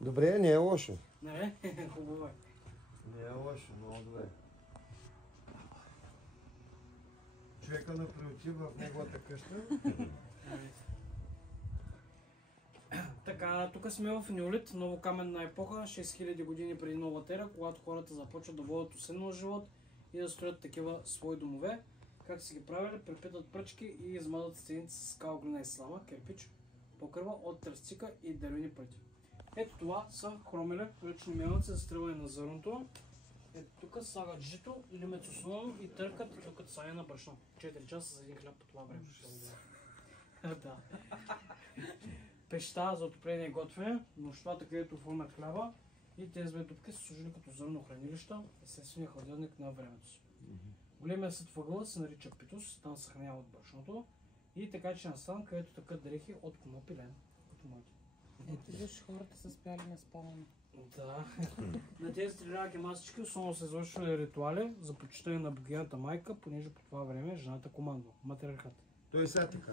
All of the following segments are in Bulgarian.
Добре, не е лошо. Не, хубаво е. Не е лошо, много добре. Човека да приоти в неговата къща. Така, тук сме в Неолит, новокаменна епоха, 6000 години преди новата ера, когато хората започват да водят усъден живот и да строят такива свои домове. Как са ги правили? Препитат пръчки и измадат стените с скал, глина и слама, кирпич, покрива от тръстика и дървени пръти. Ето това са хромеле, ръчни мелници за стрелване на зърното. Ето тук слагат жито, лимец основно и търкат докато сане на брашно. 4 часа за един хляб по това време. Да. Пеща за отопление и готвене, нощата, където формят хляба и тези две дупки са служили като зърно хранилища, естествения хладилник на времето си. Големия съд въгъла се нарича Питус, там съхраняват брашното и така че настан, където тъкат дрехи от коноп и лен, като моите. Ето виж, хората са спяли на спалане. Да. На тези стрелялки масички основно се извършвали ритуали за почитане на богинята майка, понеже по това време жената командва. Матриархат. Той сега така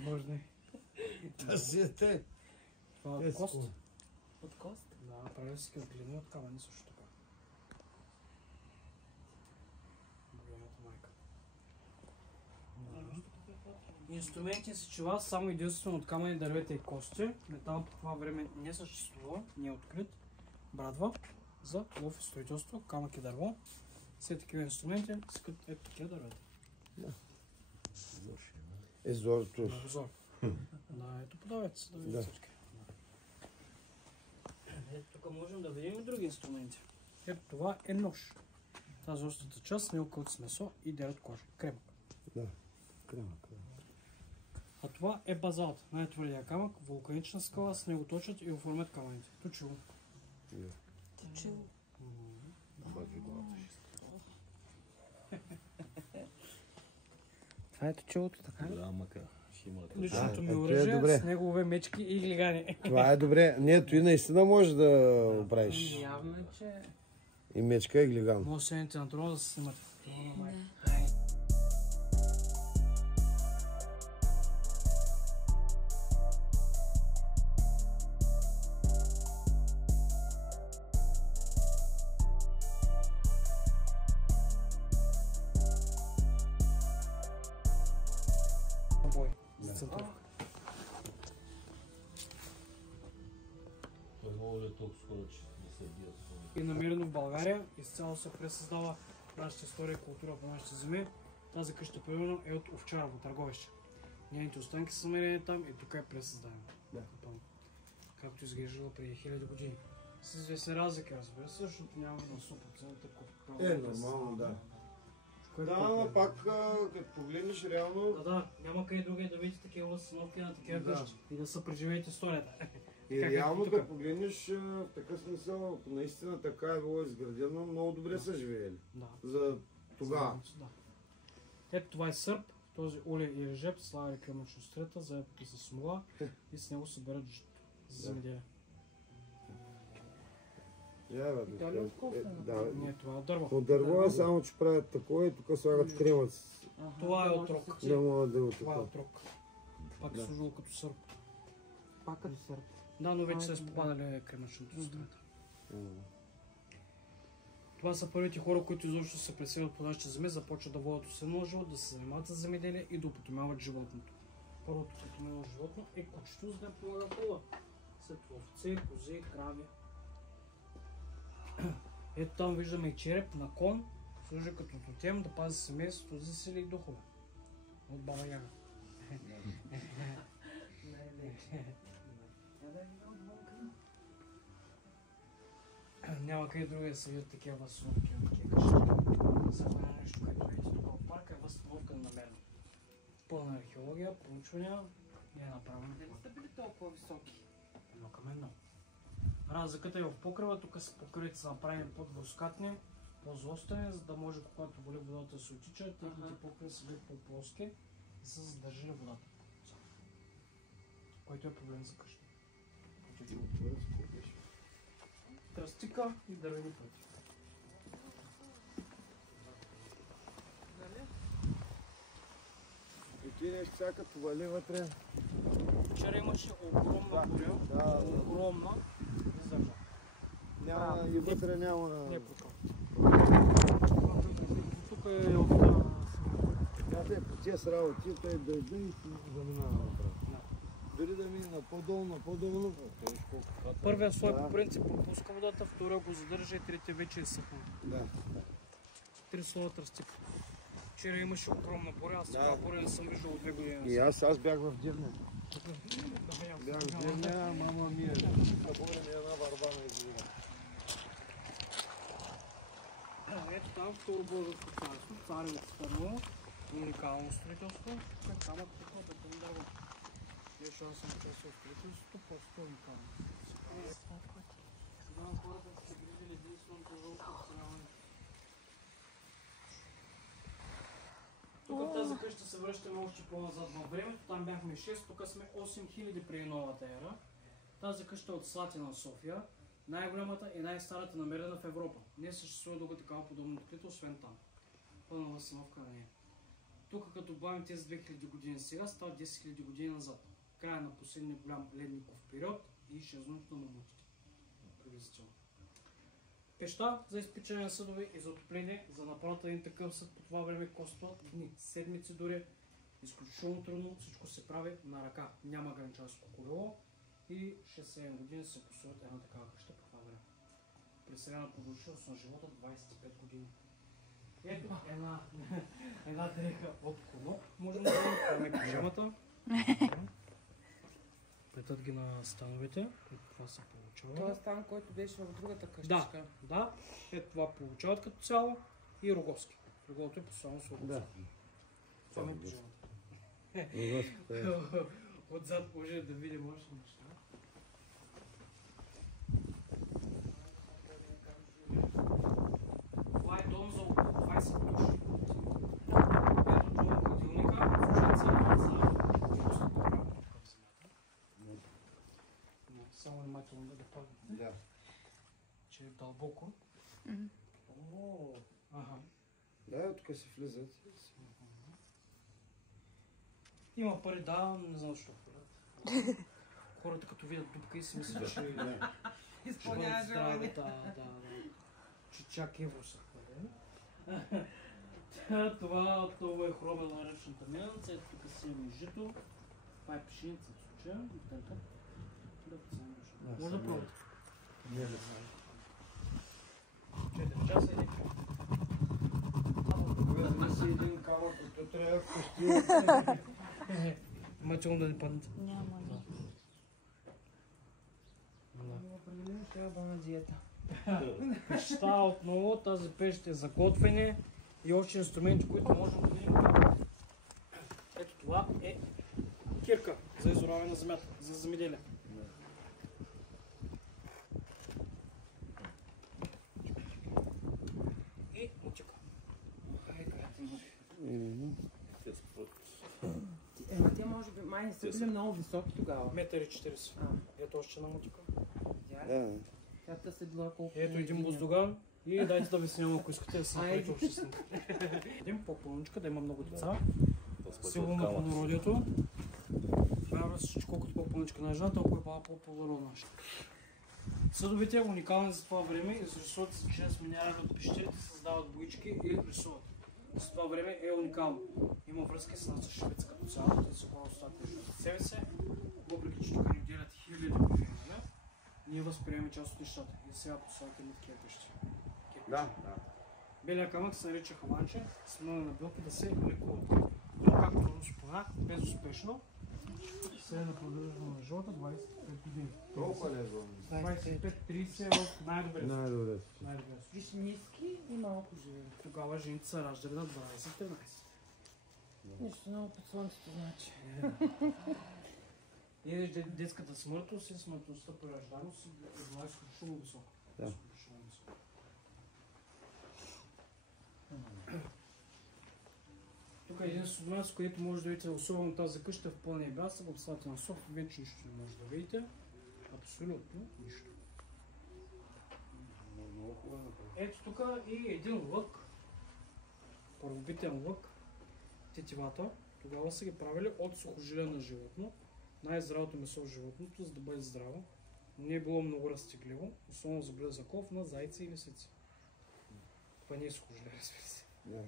Може да е. Тази е те. Това е от кост. От кост? Да, прави си от глина и от камъни също така. Богинята майка. Инструменти се чуват само единствено от камъни, дървета и кости. Метал по това време не съществува, не е открит. Брадва за лов и строителство, камък и дърво. След такива инструменти искат ето такива дървета. Езорто. Зор. Да, ето подавайте се да видим всички. Ето тук можем да видим и други инструменти. Ето това е нож. Тази острата част не окълт с месо и дерат кожа. Кремък. Да, кремък. А това е базалт, най-твърдия камък, вулканична скала, с него точат и оформят камъните. Точило. Точило. Това е точилото, така ли? Да, мака. Личното ми оръжие с негове мечки и глигани. Това е добре. Не, той наистина може да оправиш. Явно е, че... И мечка и глиган. Може седните на трона да се снимате. Бой. За центровка. Много ли е толкова скоро, че не се бият? И намерено в България, изцяло се пресъздава нашата история и култура по нашите земи. Тази къща, примерно, е от Овчарово, Търговище. Нейните останки са намерени там и тук е пресъздадена. Да. Както изглеждала преди 1000 години. С известни разлики, разбира се, защото няма на 100% Нормално, да. Което Да, но пак, като погледнеш реално... Да, няма къде други да видите такива възстановки на такива къщи и да се преживеете историята. И реално, като погледнеш, в такъв смисъл, наистина така е било изградено, много добре са живеели. Да. За тогава. Да. Ето това е сърп, този улей или жеп, слагали към шустрета, заедно с смола и с него събират за земеделие. Да, Не, това е от дърво. от дърво е само, че правят такова и тук слагат кремъц. Това е от рок. Да могат да го Това е така. от рок. Пак е служило като сърп. Пак като сърп. Да, но вече са попадали кремъчното сустрета. Това са първите хора, които изобщо се преселят по нашите земи, започват да водят усъден живот, да се занимават с земеделие и да употомяват животното. Първото употомено животно е кучето, за да помага кола. След това овце, кози, крави. Ето там виждаме и череп на кон, служи като тотем да пази семейството за сили и духове. От Баба Яга. Няма къде други да се видят такива възстановки на такива къщи. Само нещо, което видите тук в парка е възстановка на намерено. Пълна археология, проучвания и е направено. Дали сте били толкова високи? Едно към едно. Разликата е в покрива, тук са покривите са направени по-двускатни, по-заострени, за да може когато воли водата да се отича, техните покриви са били по-плоски и са задържали водата. Който е проблем за къща. Тръстика и дървени пъти. И Ти нещо сега като вали вътре. Вчера имаше огромна буря. Да. Огромна. Издържа. Няма, и вътре няма... Не покажа. Тук е от... Тя те по тези работи, той дойде и си заминава направо. Дори да мине на по-долу, Първия слой по принцип пропуска водата, втория го задържа и третия вече е съхна. Да. 3 слоя разтипа. Вчера имаше огромна буря, аз това буря не съм виждал от 2 години. И аз бях в Дирне. Бях в Дирне, мама ми е. Съборен една върба на излина. Ето там второ българско царство, Царевец Търново, уникално строителство. Тук е камък, тук е бетон дърво. Вече аз съм участвал в строителството, просто уникално. Тогава хората са грижили единственото жълто оцеляване. Тук в тази къща се връщаме още по-назад във времето. Там бяхме 6, тук сме 8000 преди новата ера. Тази къща е от Слатина, София. Най-голямата и най-старата намерена в Европа. Не съществува друга такава подобно открита, освен там. Пълна възстановка на нея. Тук като добавим тези 2000 години сега, става 10 000 години назад. Края на последния голям ледников период и изчезването на мамутите. Приблизително. Пеща за изпичане на съдове и за отопление. За направата един такъв съд по това време коства дни, седмици дори. Изключително трудно, всичко се прави на ръка. Няма гранчарско колело. И 6-7 години се построят една такава къща по това време. При средна продължителност на живота 25 години. Ето една дреха от конок. Можем да видим пижамата. Плетат ги на становете. Ето това се получава. Това е стан, който беше в другата къщичка. Да. Ето това получават като цяло. И Роговски. Роговото е постоянно с Роговски. Това ми е пижамата. Отзад може да видим още неща. Това е дом за около 20 души. Ето това е хладилника, слушат се за програма тук в земята. Само внимателно да пазите, че е дълбоко. Да, тук се влизат. Има пари, да, не знам защо парят. Хората като видят дупка и си мислят, че Изпълнява желание. Че чак евро са хвалени. Това е хрома на ръчната меленца. Ето тук си имаме жито. Това е пшеница в случая. Може да пробвате. 4 часа или Вие си един камък, като трябва вкъщи. Мачално да не паднете. Няма. Определено ще е на диета. Пеща отново, тази пещ е за готвене и още инструменти, които можем да видим. Ето това е кирка за изораване на земята, за земеделие. И мотика. Те може би май не са били много високи тогава. 1,40 м. Ето още една мотика. Тя се била колко... Ето един буздоган и дайте да ви снимам, ако искате да се направите общи снимки. Един по-пълничка, да има много деца. Силно на плодородието. Правя се, колкото по-пълничка на жена, толкова по-плодородна. Съдовете уникални за това време и рисуват се чрез минерали от пещерите, създават боички и рисуват. За това време е уникално. Има връзки с нашата швеца като цяло, те са хора остатъчно за себе си, въпреки че тук ни делят хиляди години. Ние възприемаме част от нещата и сега поставяте на такива пещи. Да. Белия камък се нарича халанче, смъна на билки да се лекуват. Но, както споменах, безуспешно. Средна продължителност на живота 25 години. Толкова ли е зло? 25-30 е в най-добре. Най-добре. Виж ниски и малко живи. Тогава жените са раждали на 20-13. Нищо много под слънцето значи. И детската смъртност и смъртността при ражданост е била изключително висока. Да. Тук е единственото място, където може да видите, особено тази къща в пълния бясък, в Слатина, София, вече нищо не може да видите. Абсолютно нищо. Ето тук и един лък, първобитен лък, тетивата. Тогава са ги правили от сухожилие на животно, най-здравото месо в животното, за да бъде здраво. Не е било много разтегливо, особено за близъков на зайци и лисици. Това не е сухожилие, разбира се. Да.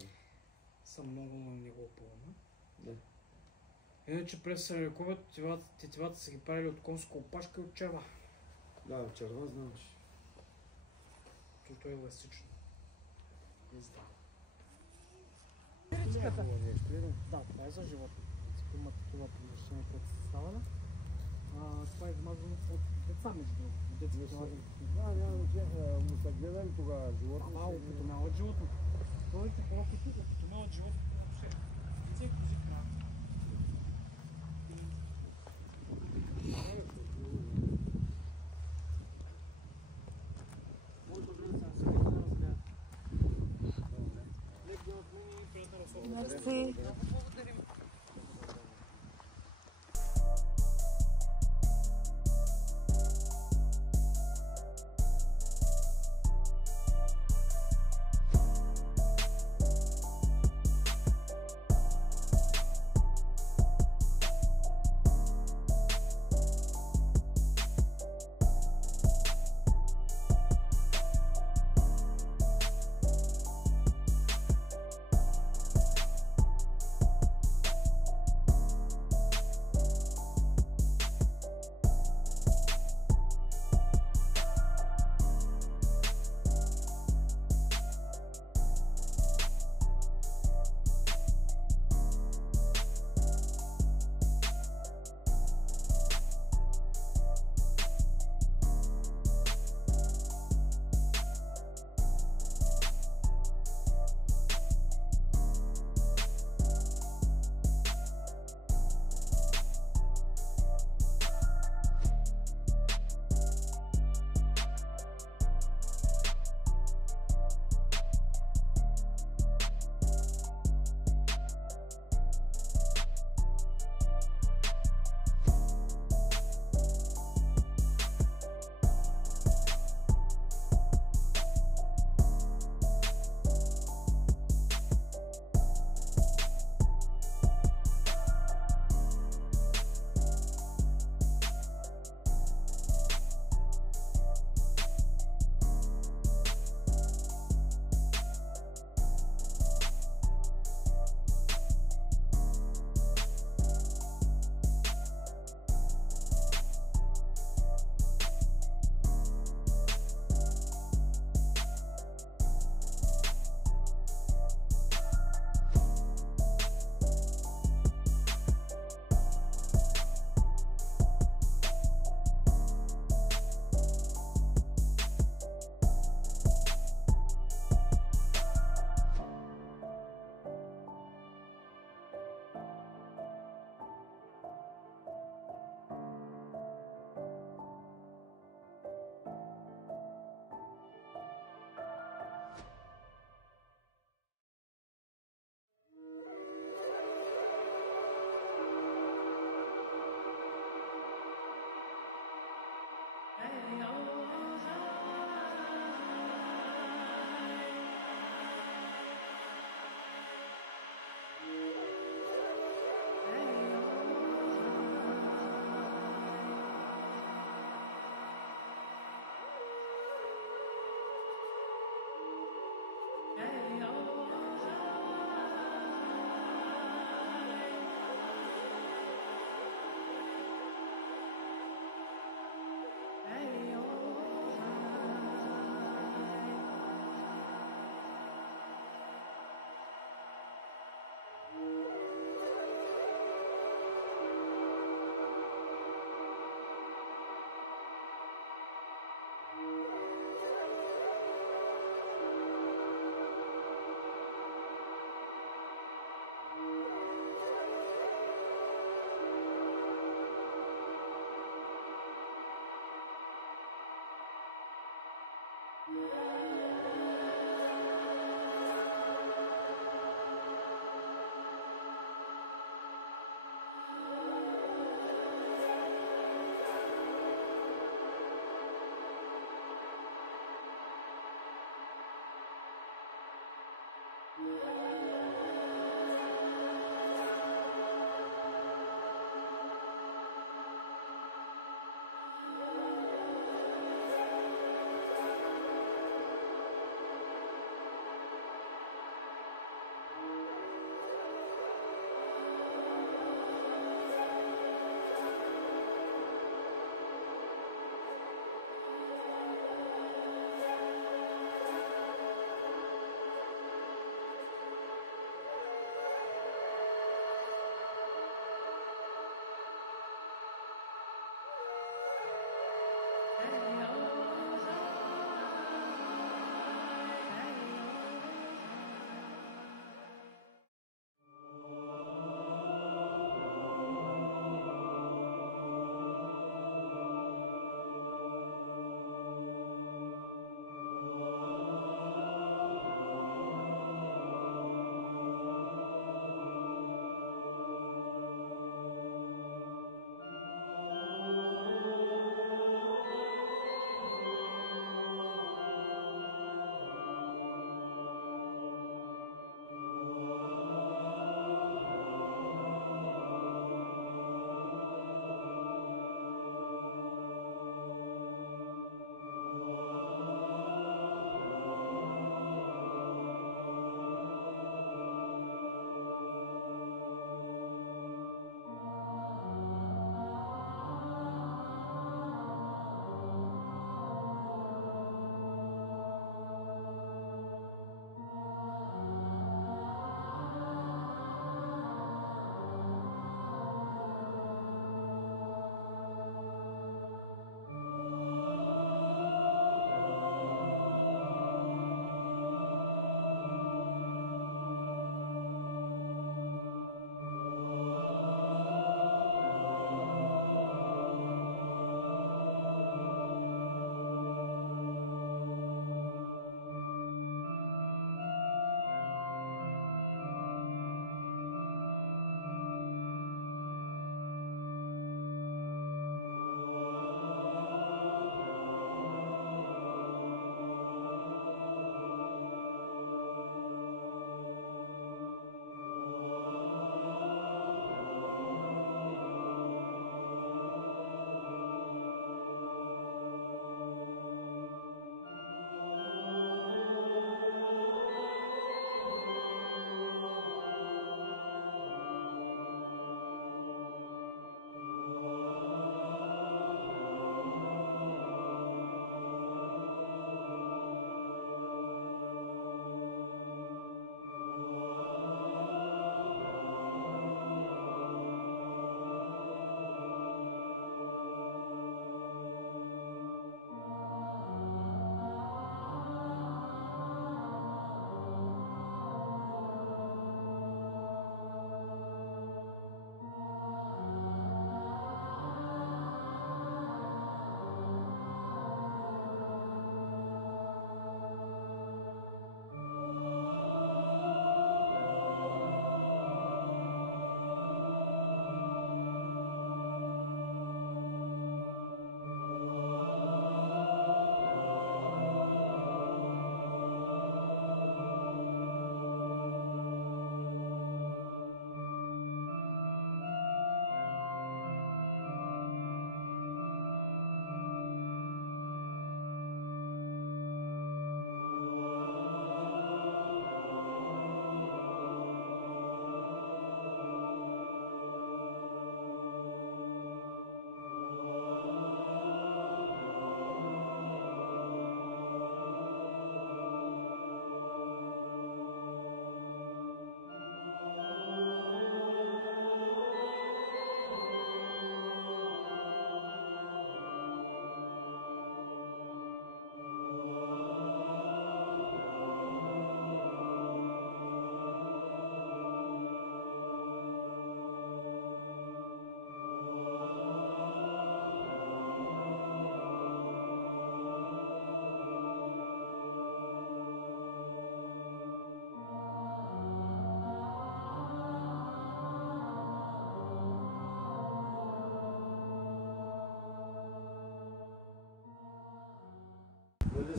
Съм много не го помня. Да. Иначе през средновековието тетивата са ги правили от конска опашка и от черва. Да, черва знаеш. Защото е еластично. И здраво. Да, това е за животни. Има такива помещения, които са ставали. Това е измазано от деца между другото. Детските лазери. Да, няма значение. Му са гледали тогава животни. А, опитомява от животното. Той такова като опитомява от животното. Деца и кози правят. Може да влезе на себе да разгледат. Лек да отмени и приятел особено. Мерси.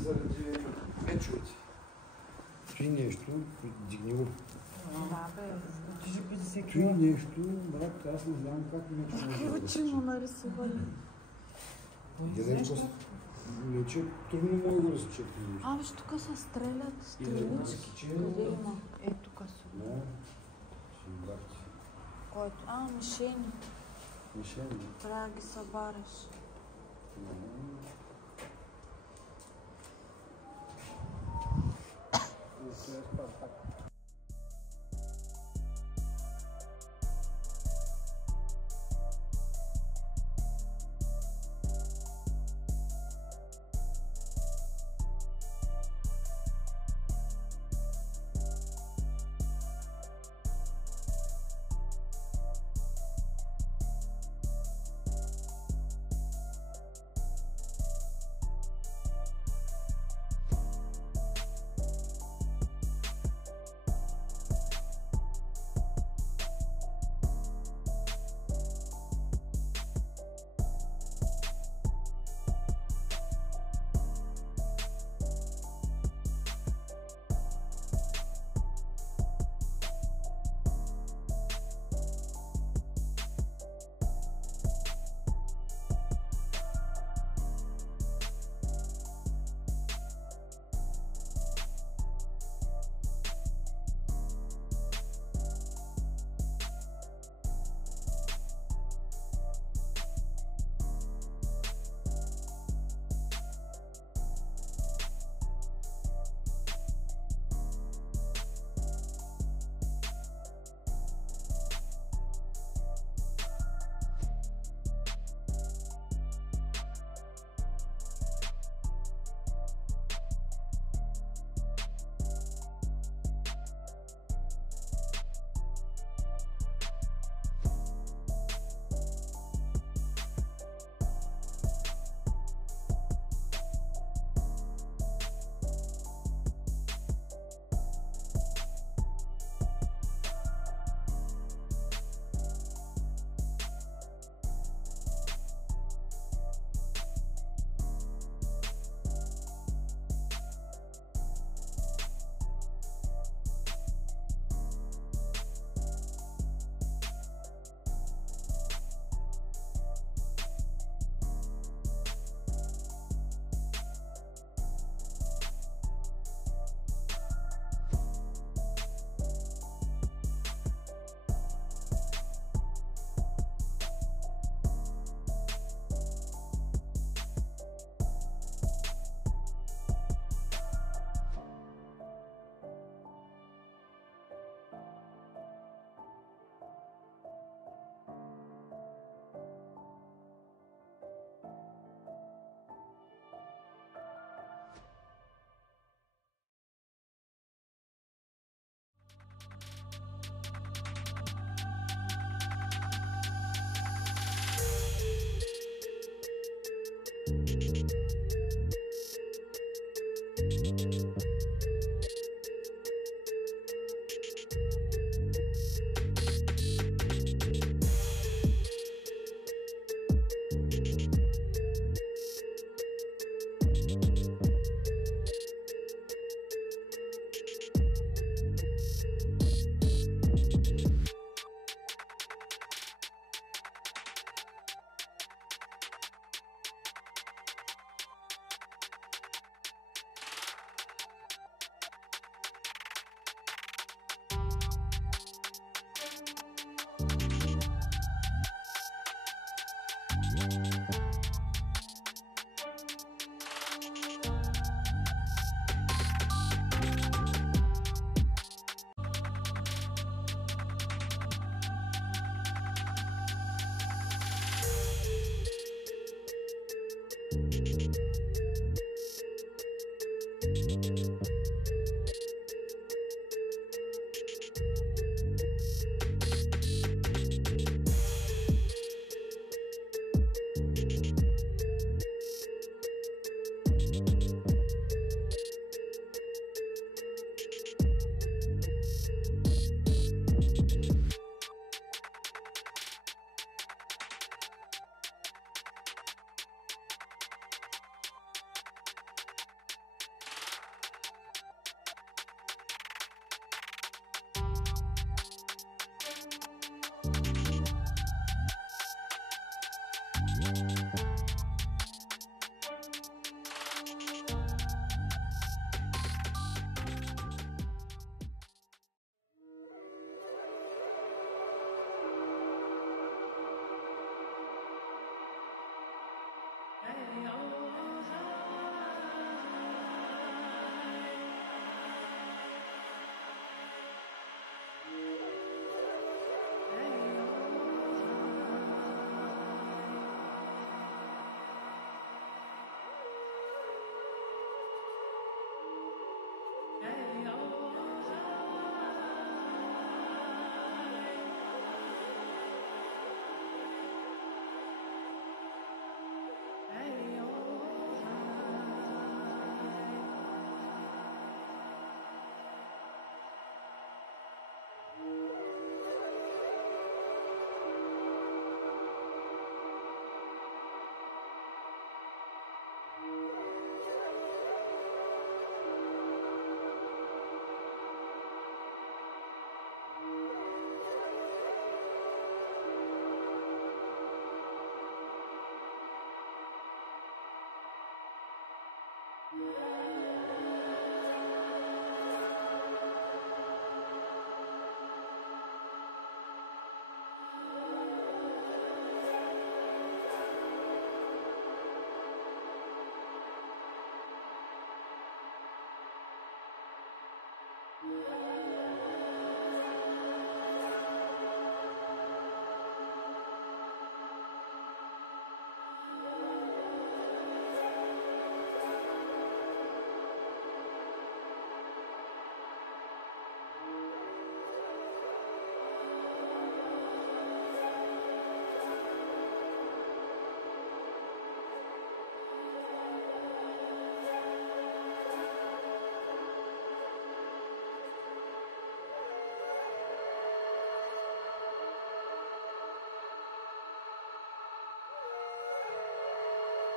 заради мечовете. Чуй нещо, дигни го. Да, бе, Чуй нещо, брат, аз не знам как мечовете. Очи му нарисували. Дедечко, мече, трудно мога да разчекам. Виж, тук се стрелят стрелички. Къде има? Тук са. Да, си брат. Който? Мишени. Мишени. Трябва да ги събаряш.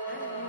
Hey.